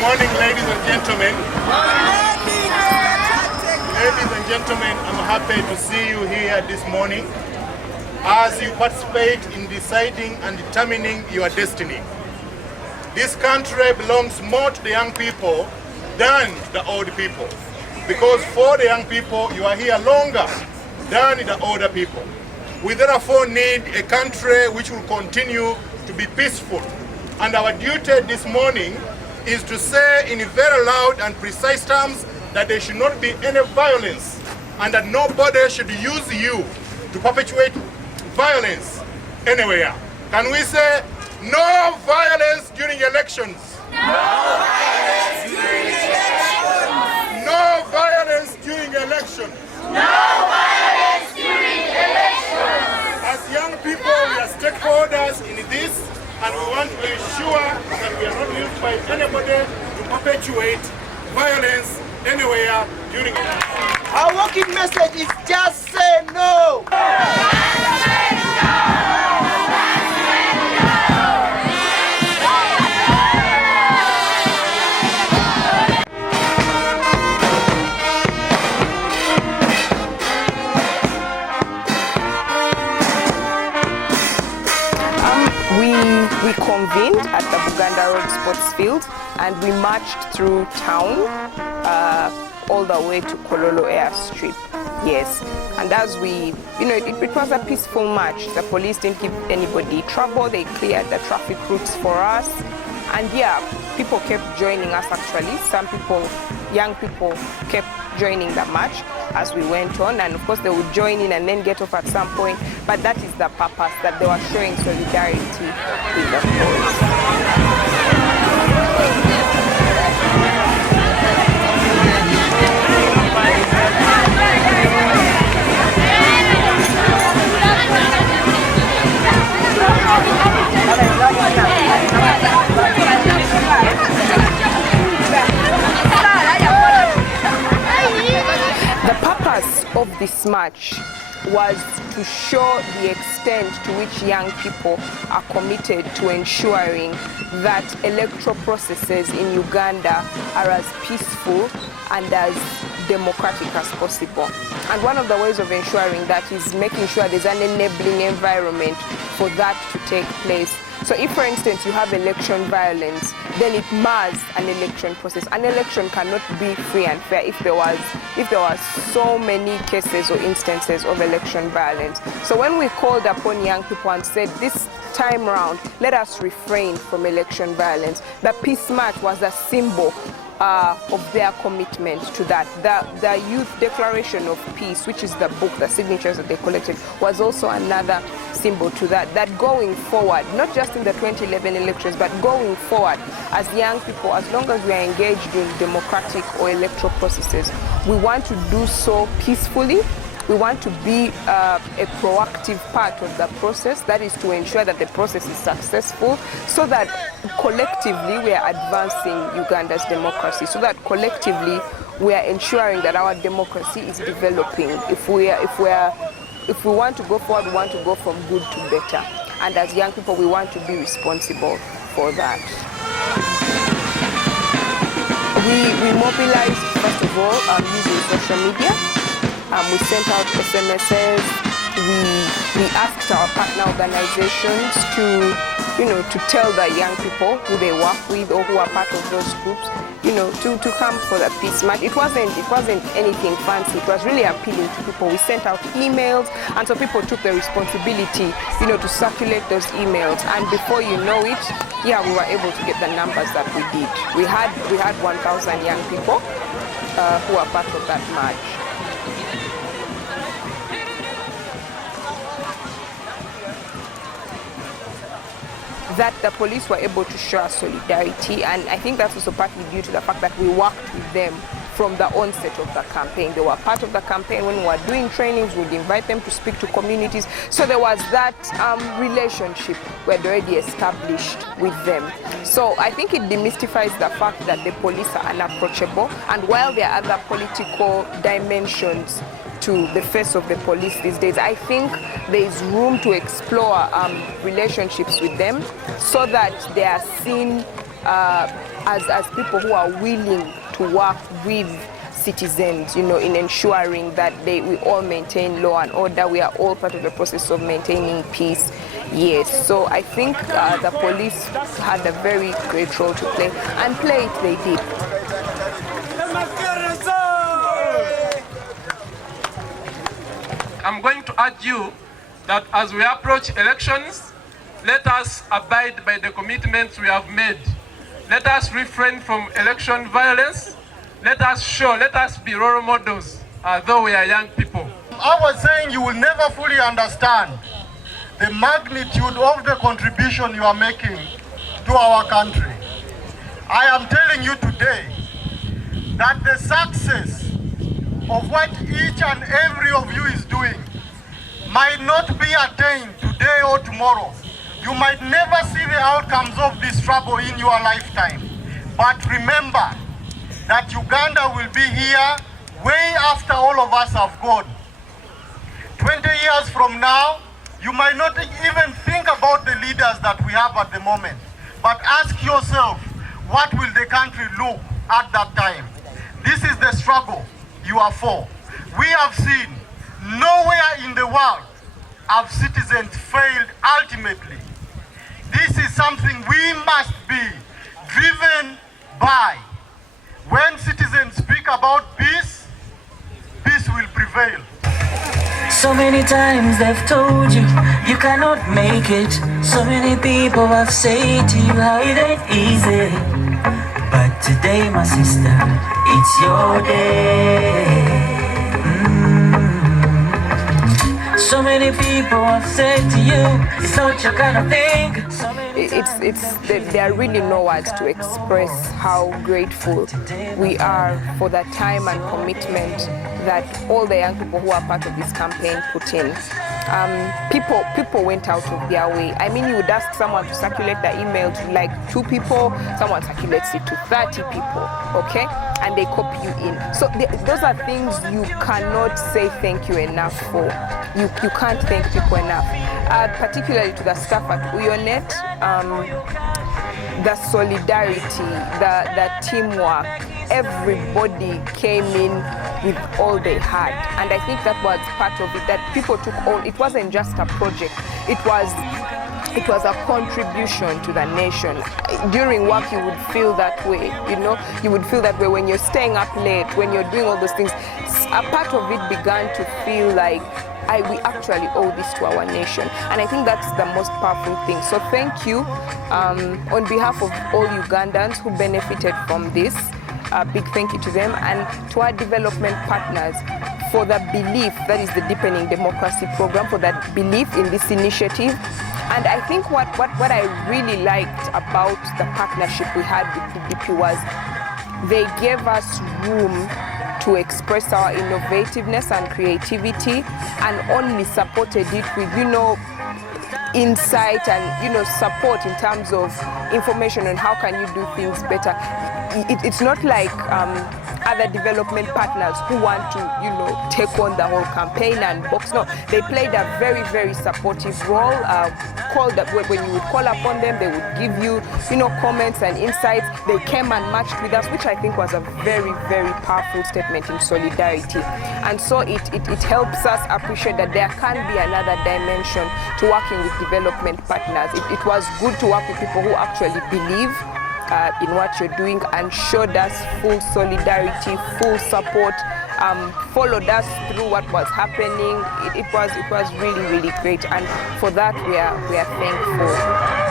morning, ladies and gentlemen. Ladies and gentlemen, I'm happy to see you here this morning as you participate in deciding and determining your destiny. This country belongs more to the young people than the old people, because for the young people, you are here longer than the older people. We therefore need a country which will continue to be peaceful. And our duty this morning is to say in very loud and precise terms that there should not be any violence and that nobody should use you to perpetuate violence anywhere. Can we say no violence during elections? No violence during elections! No violence during elections! No violence during elections! As young people, we are stakeholders in this, and we want to ensure that we are not used by anybody to perpetuate violence anywhere during elections. Our working message is just say no! We convened at the Buganda Road sports field and we marched through town all the way to Kololo Airstrip. Yes, and as we, it was a peaceful march. The police didn't give anybody trouble. They cleared the traffic routes for us. And yeah, people kept joining us actually. Some people, young people, kept joining the march as we went on, and of course they would join in and then get off at some point, but that is the purpose, that they were showing solidarity with the police. Of this march was to show the extent to which young people are committed to ensuring that electoral processes in Uganda are as peaceful and as democratic as possible. And one of the ways of ensuring that is making sure there's an enabling environment for that to take place. So if, for instance, you have election violence, then it mars an election process. An election cannot be free and fair if there was so many cases or instances of election violence. So when we called upon young people and said, this time round, let us refrain from election violence, the Peace March was a symbol of their commitment to that. The Youth Declaration of Peace, which is the book, the signatures that they collected, was also another symbol to that. That going forward, not just in the 2011 elections, but going forward as young people, as long as we are engaged in democratic or electoral processes, we want to do so peacefully. We want to be a proactive part of the process, that is to ensure that the process is successful, so that collectively we are advancing Uganda's democracy, so that collectively we are ensuring that our democracy is developing. If we want to go forward, we want to go from good to better. And as young people, we want to be responsible for that. We mobilized, first of all, using social media. We sent out SMSs. We asked our partner organizations to tell the young people who they work with or who are part of those groups, to come for the Peace March. It wasn't anything fancy. It was really appealing to people. We sent out emails, and so people took the responsibility, to circulate those emails. And before you know it, yeah, we were able to get the numbers that we did. We had 1,000 young people who are part of that march. That the police were able to show us solidarity, and I think that's also partly due to the fact that we worked with them from the onset of the campaign. They were part of the campaign. When we were doing trainings, we would invite them to speak to communities. So there was that relationship we had already established with them. So I think it demystifies the fact that the police are unapproachable, and while there are other political dimensions to the face of the police these days, I think there is room to explore relationships with them so that they are seen as people who are willing to work with citizens, in ensuring that we all maintain law and order. We are all part of the process of maintaining peace. Yes, so I think the police had a very great role to play, and play it they did. I'm going to urge you that as we approach elections, let us abide by the commitments we have made. Let us refrain from election violence. Let us be role models, though we are young people. I was saying you will never fully understand the magnitude of the contribution you are making to our country. I am telling you today that the success of what each and every of you is doing might not be attained today or tomorrow. You might never see the outcomes of this struggle in your lifetime. But remember that Uganda will be here way after all of us have gone. 20 years from now, you might not even think about the leaders that we have at the moment. But ask yourself, what will the country look at that time? This is the struggle you are for. We have seen nowhere in the world have citizens failed ultimately. This is something we must be driven by. When citizens speak about peace, peace will prevail. So many times they've told you you cannot make it. So many people have said to you how it ain't easy. But today, my sister, it's your day. So many people have said to you, it's not your kind of thing. There are really no words to express how grateful we are for the time and commitment that all the young people who are part of this campaign put in. People went out of their way. I mean, you would ask someone to circulate the email to like 2 people, someone circulates it to 30 people, okay? And they copy you in. So those are things you cannot say thank you enough for. You can't thank people enough. Particularly to the staff at Uyonet, the solidarity, the teamwork, everybody came in with all they had. And I think that was part of it, that people took all, it wasn't just a project, it was a contribution to the nation. During work, you would feel that way, you would feel that way when you're staying up late, when you're doing all those things. A part of it began to feel like, we actually owe this to our nation. And I think that's the most powerful thing. So thank you on behalf of all Ugandans who benefited from this. A big thank you to them, and to our development partners for the belief, that is the Deepening Democracy Program, for that belief in this initiative. And I think what I really liked about the partnership we had with PDP was they gave us room to express our innovativeness and creativity, and only supported it with, insight and, support in terms of information on how can you do things better. It's not like other development partners who want to, take on the whole campaign and box. No, they played a very, very supportive role. When you would call upon them, they would give you, comments and insights. They came and matched with us, which I think was a very, very powerful statement in solidarity. And so it helps us appreciate that there can be another dimension to working with development partners. It was good to work with people who actually believe in what you're doing and showed us full solidarity, full support, followed us through what was happening. It was really, really great, and for that we are thankful.